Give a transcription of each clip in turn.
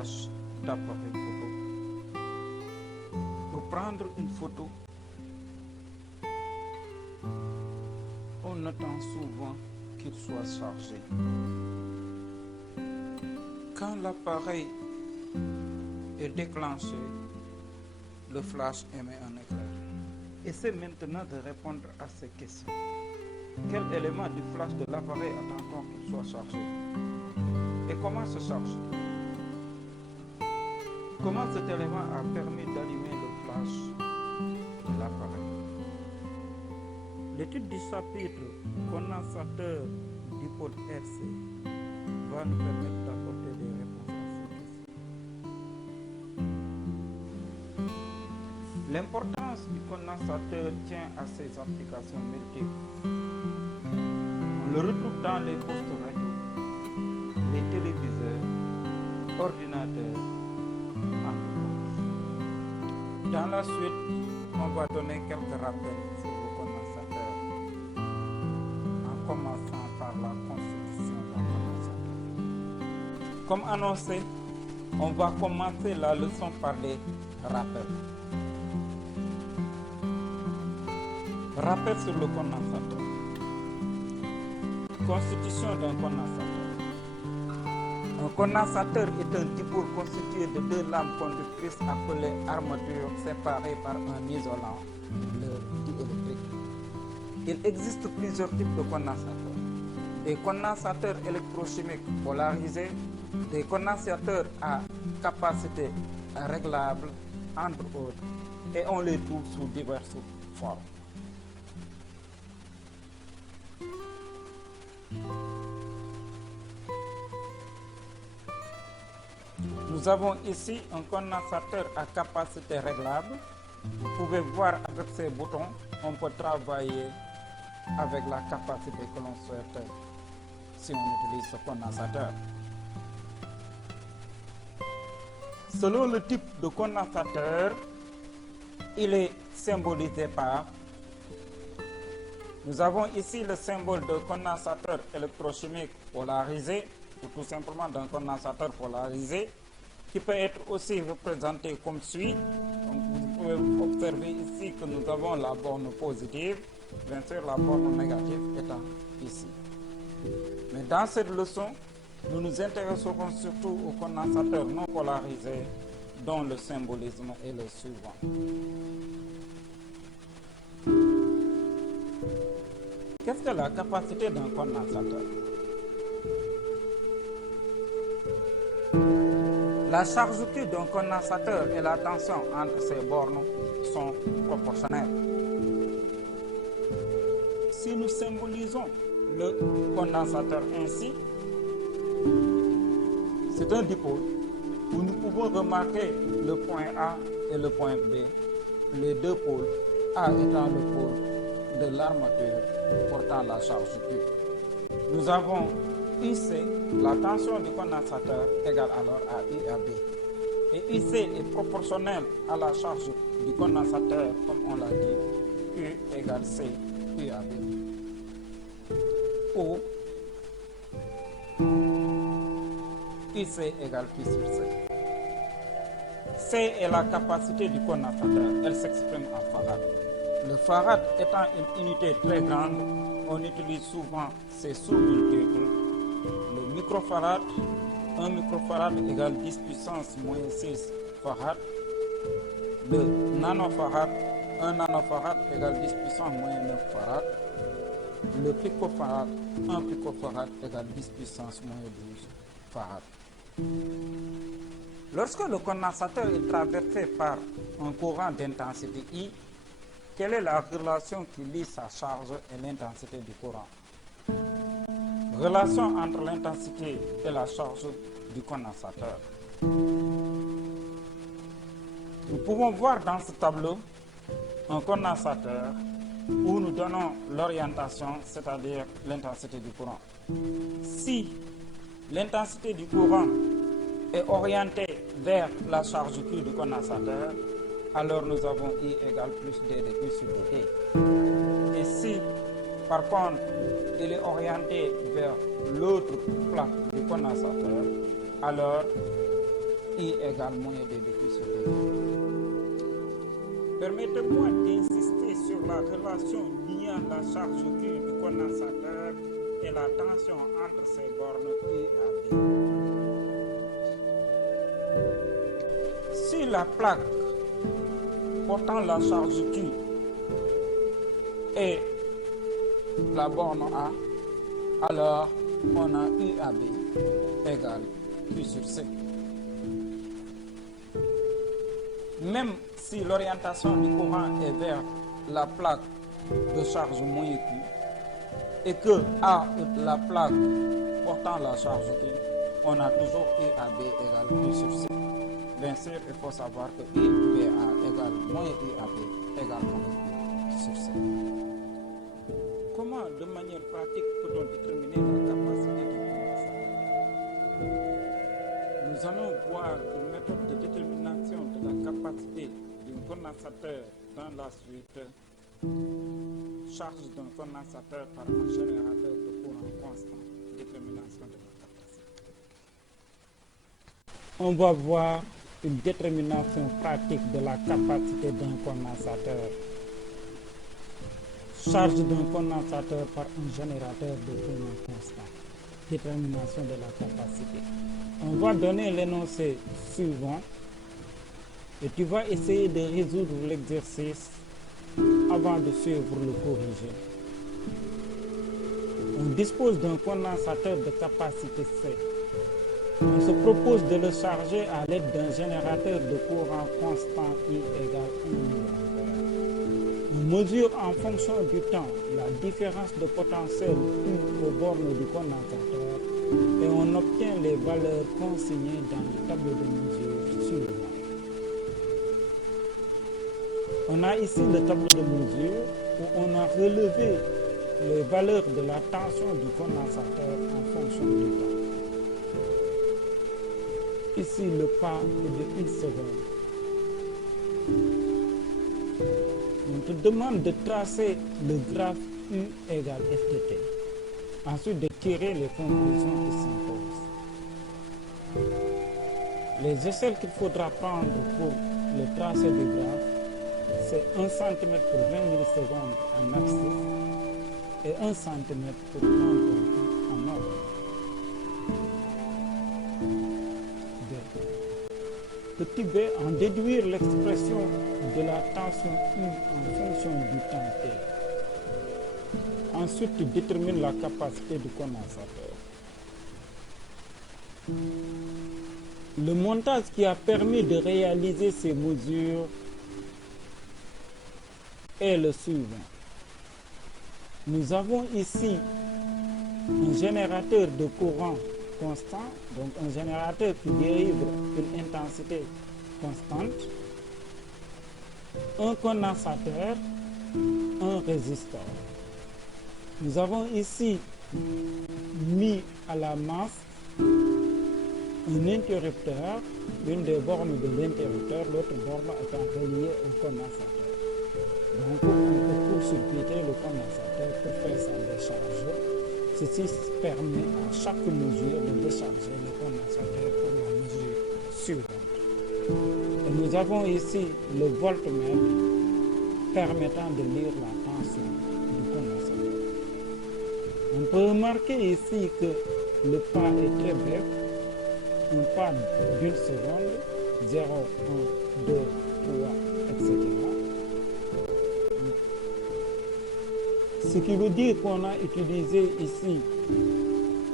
flash d'appareil photo. Pour prendre une photo, on attend souvent qu'il soit chargé. Quand l'appareil est déclenché, le flash émet un éclair. Essaie maintenant de répondre à ces questions. Quel élément du flash de l'appareil attend-on qu'il soit chargé? Et comment se charge? Comment cet élément a permis d'allumer le flash de l'appareil? L'étude du chapitre condensateur dipôle RC va nous permettre d'apporter des réponses à ces questions. L'importance du condensateur tient à ses applications multiples. On le retrouve dans les postes radio, les téléviseurs, ordinateurs, entre autres. Dans la suite, on va donner quelques rappels sur le condensateur, en commençant par la constitution d'un condensateur. Comme annoncé, on va commencer la leçon par des rappels. Rappel sur le condensateur. Constitution d'un condensateur. Un condensateur est un dipôle constitué de deux lames conductrices appelées armatures séparées par un isolant, le diélectrique. Il existe plusieurs types de condensateurs. Des condensateurs électrochimiques polarisés, des condensateurs à capacité réglable, entre autres, et on les trouve sous diverses formes. Nous avons ici un condensateur à capacité réglable. Vous pouvez voir avec ces boutons, on peut travailler avec la capacité que l'on souhaite si on utilise ce condensateur. Selon le type de condensateur, il est symbolisé par... Nous avons ici le symbole de condensateur électrochimique polarisé, ou tout simplement d'un condensateur polarisé, qui peut être aussi représenté comme suit. Donc vous pouvez observer ici que nous avons la borne positive, bien sûr la borne négative étant ici. Mais dans cette leçon, nous nous intéresserons surtout aux condensateurs non polarisés dont le symbolisme est le suivant. Qu'est-ce que la capacité d'un condensateur? La charge Q d'un condensateur et la tension entre ces bornes sont proportionnelles. Si nous symbolisons le condensateur ainsi, c'est un dipôle où nous pouvons remarquer le point A et le point B, les deux pôles, A étant le pôle de l'armature portant la charge Q. Nous avons IC, la tension du condensateur, égale alors à I à B. Et IC est proportionnel à la charge du condensateur, comme on l'a dit, Q égale C, I à B. Ou IC égale Q sur C. C est la capacité du condensateur, elle s'exprime en farad. Le farad étant une unité très grande, on utilise souvent ces sous-multiples. Le microfarad, 1 microfarad égale 10 puissance moins 6 farad. Le nanofarad, 1 nanofarad égale 10 puissance moins 9 farad. Le picofarad, 1 picofarad égale 10 puissance moins 12 farad. Lorsque le condensateur est traversé par un courant d'intensité I, quelle est la relation qui lie sa charge et l'intensité du courant? Relation entre l'intensité et la charge du condensateur. Nous pouvons voir dans ce tableau un condensateur où nous donnons l'orientation, c'est-à-dire l'intensité du courant. Si l'intensité du courant est orientée vers la charge Q du condensateur, alors nous avons I égale plus D de Q sur dt. Et si, par contre, il est orienté vers l'autre plaque du condensateur, alors I égale moins de depuis sur D. Permettez-moi d'insister sur la relation liant la charge Q du condensateur et la tension entre ces bornes U à B. Si la plaque portant la charge Q est la borne A, alors on a U à B égale Q sur C. Même si l'orientation du courant est vers la plaque de charge moins Q et que A est la plaque portant la charge Q, on a toujours U à B égale Q sur C. Bien sûr, il faut savoir que UBA égale moins U à B égale moins U sur C. Comment, de manière pratique, peut-on déterminer la capacité du condensateur? Nous allons voir une méthode de détermination de la capacité d'un condensateur dans la suite. Charge d'un condensateur par un générateur de courant constant. Détermination de la capacité. On va voir une détermination pratique de la capacité d'un condensateur. Charge d'un condensateur par un générateur de courant constant. Détermination de la capacité. On va donner l'énoncé suivant et tu vas essayer de résoudre l'exercice avant de suivre le corrigé. On dispose d'un condensateur de capacité C. On se propose de le charger à l'aide d'un générateur de courant constant I égale 1 mA. On mesure en fonction du temps la différence de potentiel U aux bornes du condensateur et on obtient les valeurs consignées dans le tableau de mesure suivant. On a ici le tableau de mesure où on a relevé les valeurs de la tension du condensateur en fonction du temps. Ici, le pas est de 1 seconde. On te demande de tracer le graphe U égale F de T. Ensuite, de tirer les conclusions qui s'imposent. Les échelles qu'il faudra prendre pour le tracé du graphe, c'est 1 cm pour 20 millisecondes en abscisse et 1 cm pour 30 en ordre. Petit b, en déduire l'expression de la tension U en fonction du temps T. Ensuite, tu détermines la capacité du condensateur. Le montage qui a permis de réaliser ces mesures est le suivant. Nous avons ici un générateur de courant constant, donc un générateur qui dérive une intensité constante, un condensateur, un résisteur. Nous avons ici mis à la masse un interrupteur, l'une des bornes de l'interrupteur, l'autre borne étant reliée au condensateur. Donc on peut court-circuiter le condensateur pour faire sa décharge. Ceci permet à chaque mesure de décharger le condensateur pour la mesure suivante. Et nous avons ici le voltmètre permettant de lire la tension du condensateur. On peut remarquer ici que le pas est très bref, un pas d'1 seconde, 0, 1, 2, 3, etc. Ce qui veut dire qu'on a utilisé ici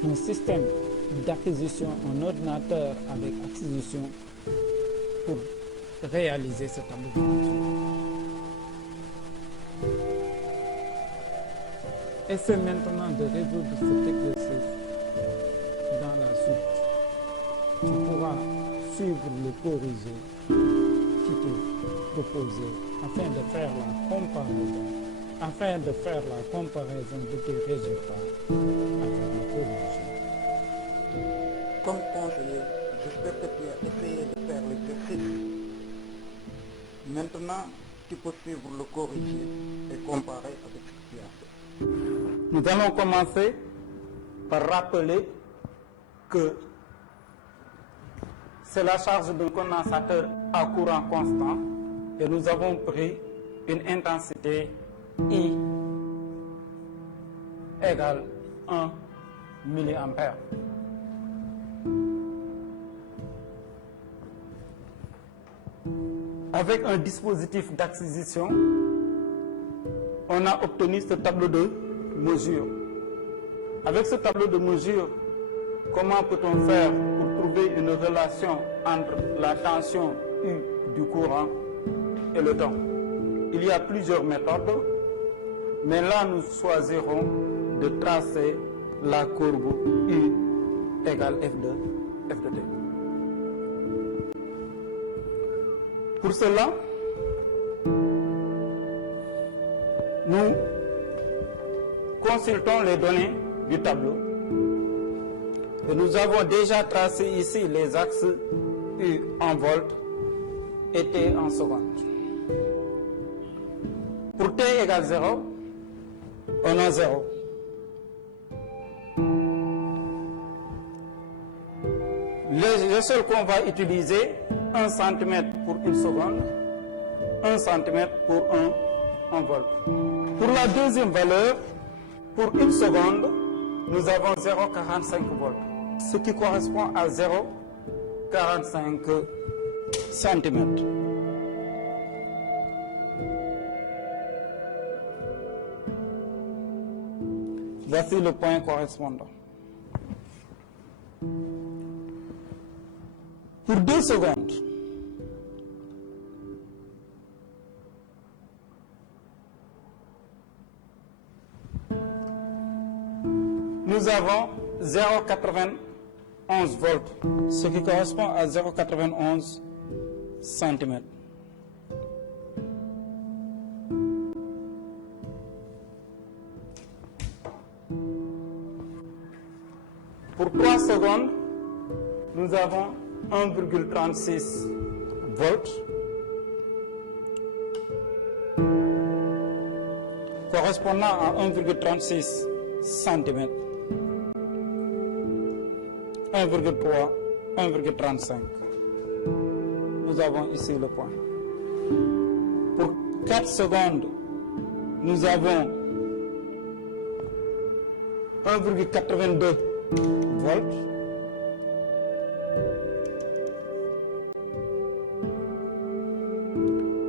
un système d'acquisition, un ordinateur avec acquisition pour réaliser ce tableau de mesure. Essaie maintenant de résoudre cet exercice dans la suite. Tu pourras suivre le corrigé qui t'est proposé afin de faire la comparaison de tes résultats avec le corrigé. Comme conseiller, j'espère que tu as essayé de faire l'exercice. Maintenant, tu peux suivre le corrigé et comparer avec ce que tu as fait. Nous allons commencer par rappeler que c'est la charge d'un condensateur à courant constant et nous avons pris une intensité I égale 1 milliampère. Avec un dispositif d'acquisition, on a obtenu ce tableau de mesure. Avec ce tableau de mesure, comment peut-on faire pour trouver une relation entre la tension U du courant et le temps? Il y a plusieurs méthodes, mais là nous choisirons de tracer la courbe U égale F de T. Pour cela, nous consultons les données du tableau et nous avons déjà tracé ici les axes U en volts et T en secondes. Pour T égale 0, on a 0. Le seul qu'on va utiliser, 1 cm pour une seconde, 1 cm pour un volt. Pour la deuxième valeur, pour une seconde, nous avons 0,45 volts, ce qui correspond à 0,45 cm. Voici le point correspondant. Pour 2 secondes, nous avons 0,91 volts, ce qui correspond à 0,91 cm. Pour 3 secondes, nous avons 1,36 volts, correspondant à 1,36 cm. 1,3, 1,35. Nous avons ici le point. Pour 4 secondes, nous avons 1,82 volts.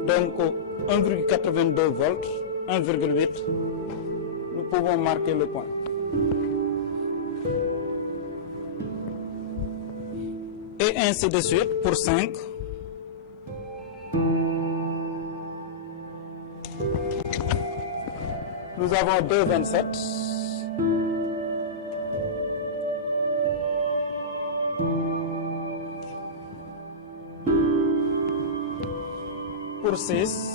Donc 1,82 volts, 1,8, nous pouvons marquer le point. Et ainsi de suite pour 5. Nous avons 2,27. Pour 6.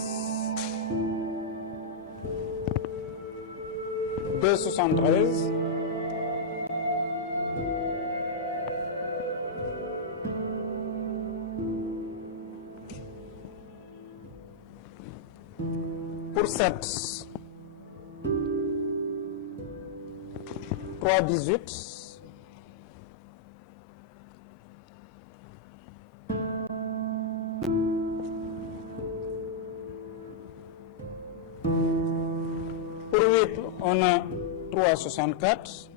2,73. Pour 7, 3,18. Pour 8, on a 3,64.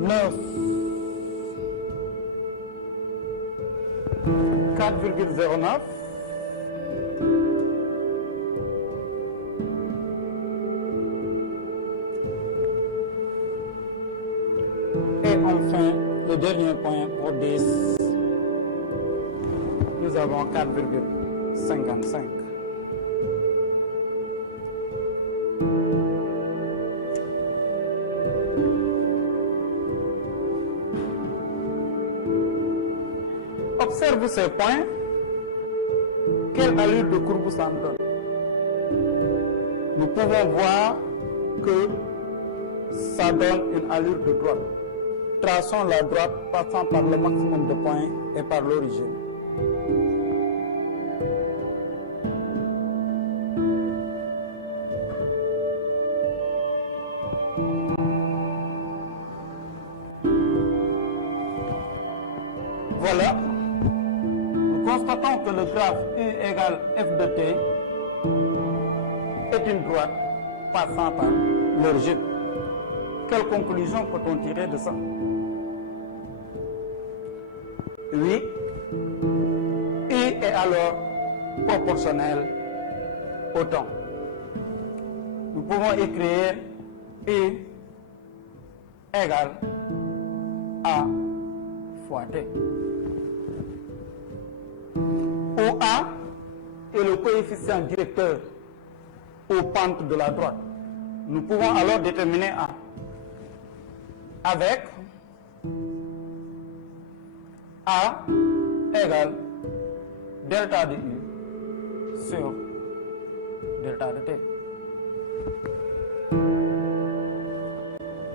Neuf, 4,09. Et enfin, le dernier point pour 10, nous avons 4,55. Observe ces points. Quelle allure de courbe ça me donne? Nous pouvons voir que ça donne une allure de droite. Traçons la droite passant par le maximum de points et par l'origine. voilà, nous constatons que le graphe U égale f de t est une droite passant par l'origine. Quelle conclusion peut-on tirer de ça? Oui, U est alors proportionnel au temps. Nous pouvons écrire U égale A fois T. Où A est le coefficient directeur aux pentes de la droite. Nous pouvons alors déterminer A avec A égale delta de U sur delta de T.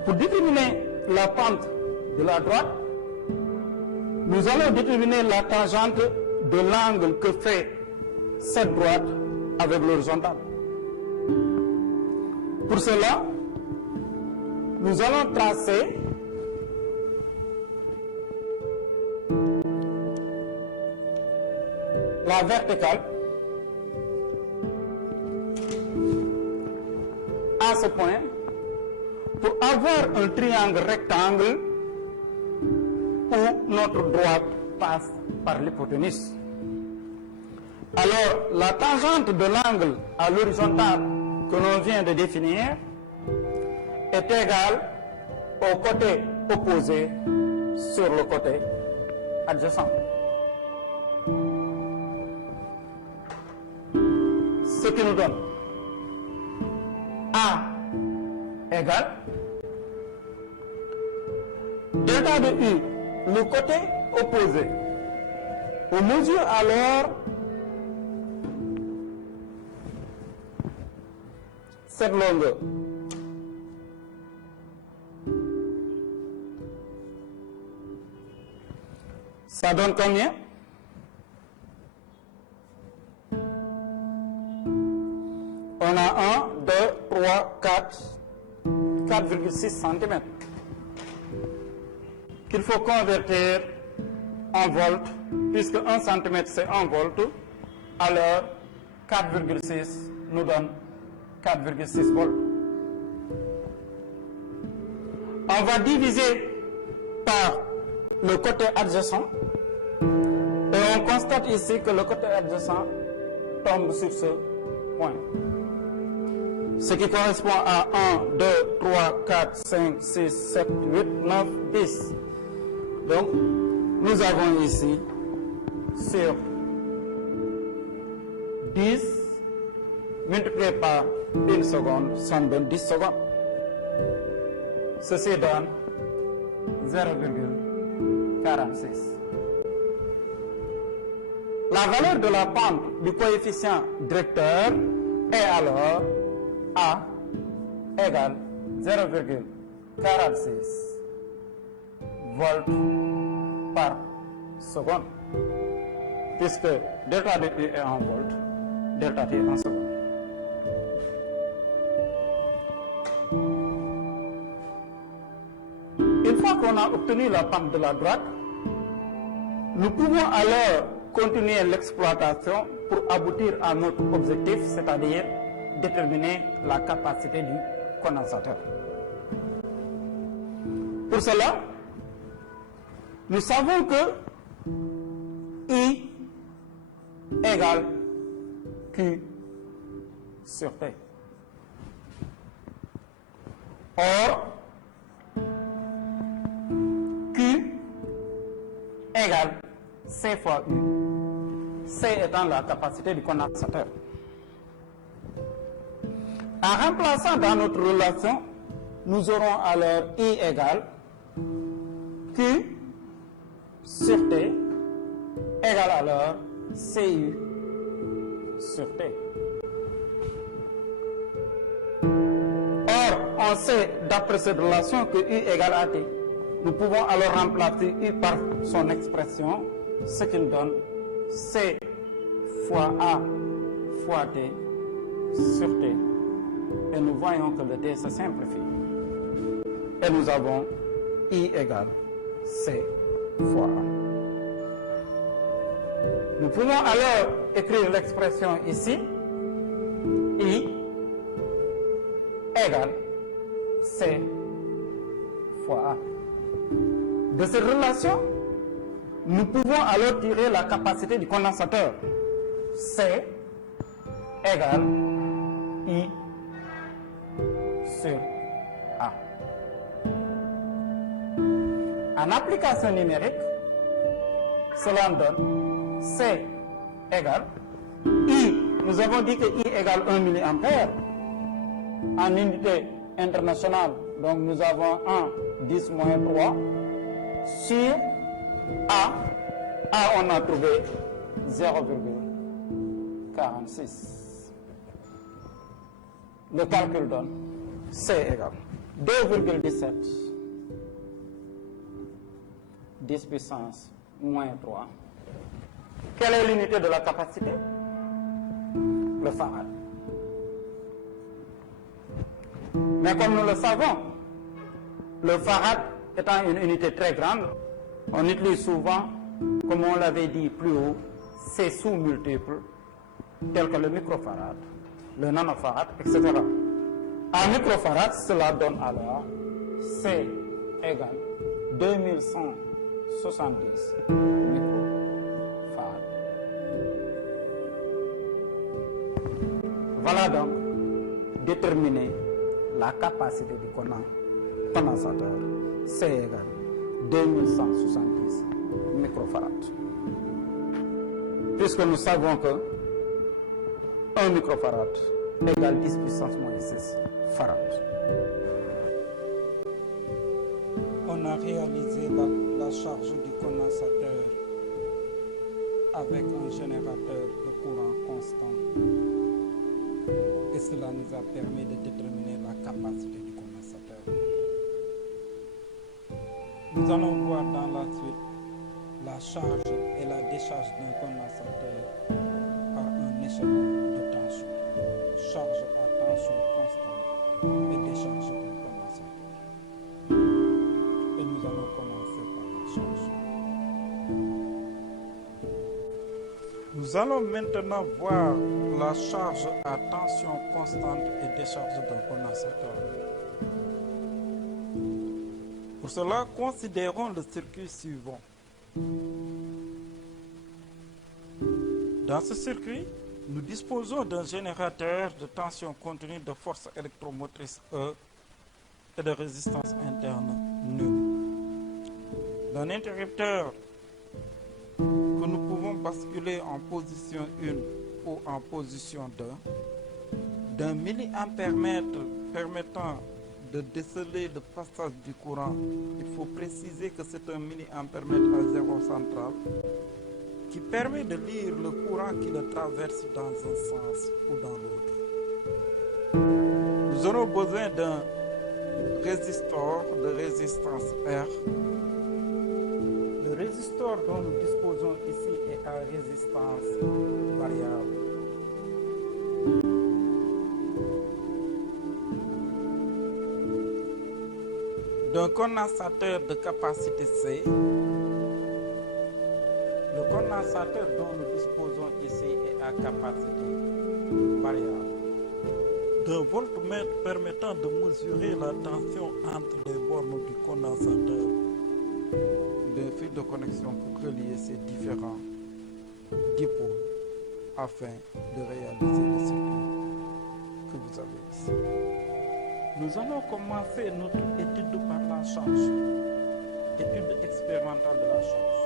Pour déterminer la pente de la droite, nous allons déterminer la tangente de l'angle que fait cette droite avec l'horizontale. Pour cela, nous allons tracer la verticale à ce point pour avoir un triangle rectangle où notre droite passe par l'hypoténuse. Alors, la tangente de l'angle à l'horizontale que l'on vient de définir est égale au côté opposé sur le côté adjacent. Ce qui nous donne A égale delta de U, le côté opposé. On mesure alors cette longueur. Ça donne combien? On a 1, 2, 3, 4, 4,6 cm qu'il faut convertir en volts, puisque 1 cm c'est 1 volt, alors 4,6 nous donne 4,6 volts. On va diviser par le côté adjacent et on constate ici que le côté adjacent tombe sur ce point. Ce qui correspond à 1, 2, 3, 4, 5, 6, 7, 8, 9, 10. Donc, nous avons ici sur 10 multiplié par 1 seconde, ça nous donne 10 secondes. Ceci donne 0,46. La valeur de la pente du coefficient directeur est alors A égale 0,46 volts par seconde, puisque delta de U est en volt, delta T est en seconde. Une fois qu'on a obtenu la pente de la droite, nous pouvons alors continuer l'exploitation pour aboutir à notre objectif, c'est-à-dire déterminer la capacité du condensateur. Pour cela, nous savons que I égale Q sur T. Or, Q égale C fois U. C étant la capacité du condensateur. En remplaçant dans notre relation, nous aurons alors I égale Q sur T égale alors CU sur T. Or, on sait d'après cette relation que U égale à T. Nous pouvons alors remplacer U par son expression, ce qui nous donne C fois A fois T sur T. Et nous voyons que le T se simplifie. Et nous avons I égale C fois A. Nous pouvons alors écrire l'expression ici, I égale C fois A. De cette relation, nous pouvons alors tirer la capacité du condensateur. C égale I sur A. En application numérique, cela donne C égale I. Nous avons dit que I égale 1 milliampère en unité internationale. Donc nous avons 1, 10 moins 3 sur A. A, on a trouvé 0,46. Le calcul donne C égale 2,17 10 puissance moins 3. Quelle est l'unité de la capacité? Le farad. Mais comme nous le savons, le farad étant une unité très grande, on utilise souvent, comme on l'avait dit plus haut, ces sous-multiples, tels que le microfarad, le nanofarad, etc. En microfarad, cela donne alors C égale 2170 microfarad. Voilà donc déterminer la capacité du condensateur. C égale 2170 microfarad. Puisque nous savons que 1 microfarad égale 10 puissance moins 6 farad. On a réalisé la charge du condensateur avec un générateur de courant constant. Et cela nous a permis de déterminer la capacité du condensateur. Nous allons voir dans la suite la charge et la décharge d'un condensateur par un échelon de tension. Charge à tension constante et décharge d'un condensateur. Et nous allons commencer par la charge. Nous allons maintenant voir la charge à tension constante et décharge d'un condensateur. Pour cela, considérons le circuit suivant. Dans ce circuit, nous disposons d'un générateur de tension contenue de force électromotrice E et de résistance interne nulle. D'un interrupteur que nous pouvons basculer en position 1 ou en position 2, d'un milliampère-mètre permettant de déceler le passage du courant. Il faut préciser que c'est un milliampère-mètre à zéro central qui permet de lire le courant qui le traverse dans un sens ou dans l'autre. Nous aurons besoin d'un résistor de résistance R. Le résistor dont nous disposons ici est à résistance variable. D'un condensateur de capacité C. Le condensateur dont nous disposons ici est à capacité variable. D'un voltmètre permettant de mesurer la tension entre les bornes du condensateur. D'un fil de connexion pour relier ces différents dipôles afin de réaliser le circuit que vous avez ici. Nous allons commencer notre étude par la charge, étude expérimentale de la charge.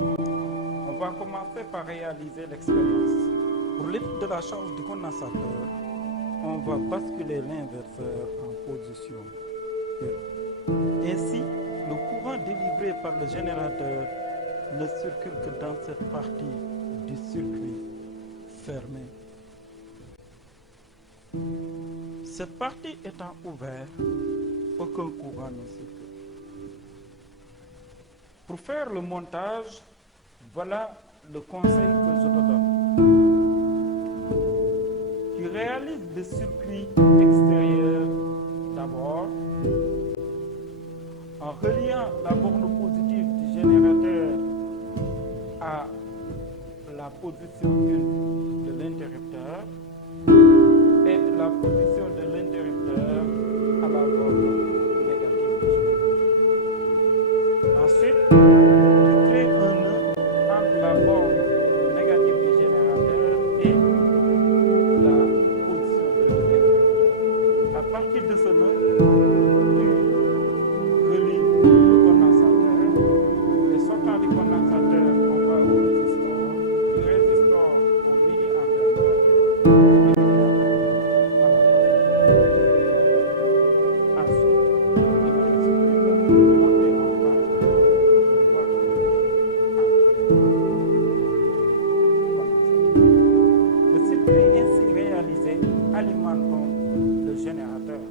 On va commencer par réaliser l'expérience. Pour l'étude de la charge du condensateur, on va basculer l'inverseur en position 1. Ainsi, le courant délivré par le générateur ne circule que dans cette partie du circuit fermé. Cette partie étant ouverte, aucun courant ne circule. Pour faire le montage, voilà le conseil que je te donne. Tu réalises le circuit extérieur d'abord en reliant la borne positive du générateur à la position 1 de l'interrupteur et la position de l'interrupteur à la borne négative du générateur. Ensuite, tu crées un nœud entre la borne négative du générateur et la position 2 de l'interrupteur. À partir de ce nœud, tu relie le condensateur et sortant du condensateur, on va au résistor, du résistor au milliampère et du milliampère à la base. Ensuite, il ne reste plus qu'à monter en phase le voltmètre entre le circuit ainsi réalisé alimente donc le générateur.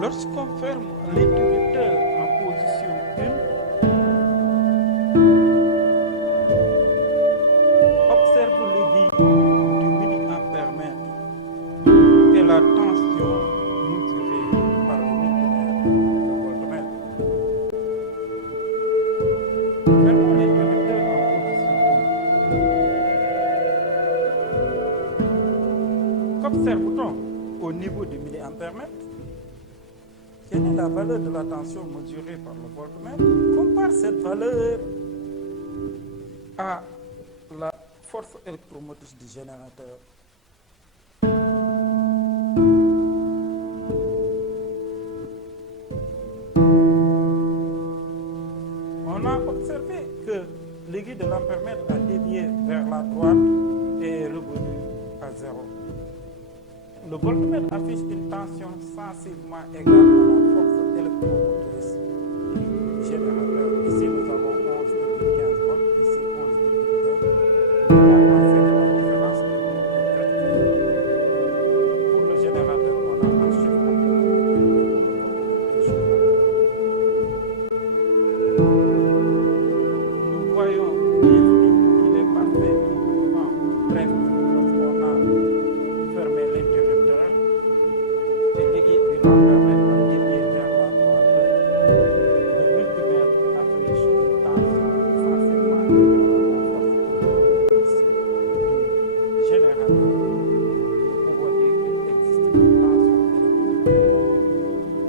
Lorsqu'on ferme l'interrupteur en position 1, observe l'aiguille du milliampère-mètre et la tension mesurée par le multimètre, le voltmètre. Fermons l'interrupteur en position 1. Qu'observe-t-on au niveau du milliampère-mètre? Quelle est la valeur de la tension mesurée par le voltmètre? Compare cette valeur à la force électromotrice du générateur. On a observé que l'aiguille de l'ampèremètre a dévié vers la droite et est revenu à 0. Le voltmètre affiche une tension sensiblement égale à la force électromotrice du générateur. Ici, nous avons 11,15 volts, ici 11,2. Nous pouvons penser que la différence est calculée. Pour le générateur, on a un chiffre après la virgule, et pour le voltmètre, un chiffre après la virgule. Nous voyons ainsi qu'il est passé en bref lorsqu'on a fermé l'interrupteur et l'aiguille du l'ampèremètre a dévié vers la droite. Le multimètre affiche une tension sensiblement égale à la force électromotrice du générateur. Nous pouvons dire qu'il existe une tension électrique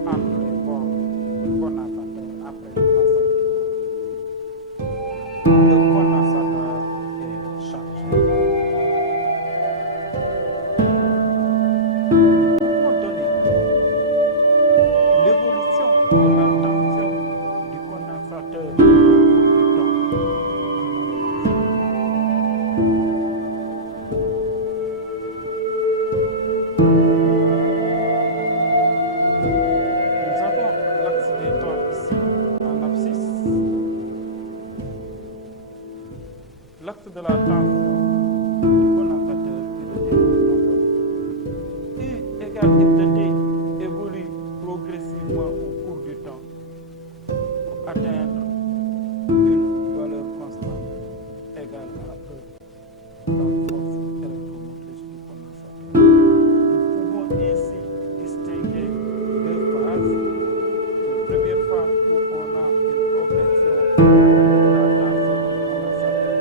entre les bornes du condensateur après le passage du courant. Le condensateur est chargé. Nous pouvons donner l'évolution de la tension du condensateur au cours du temps en Nous avons l'axe des temps ici en abscisse. L'axe de la tension du condensateur et le débit U égale FDT évolue progressivement au cours du temps pour atteindre une valeur constante égale à la E, la force électromotrice du condensateur. Nous pouvons ainsi distinguer deux phases. Une première phase où on a une progression de la tension du condensateur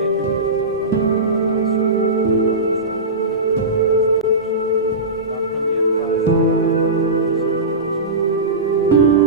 et une deuxième phase où la tension du condensateur est constante. La première phase, c'est la deuxième phase.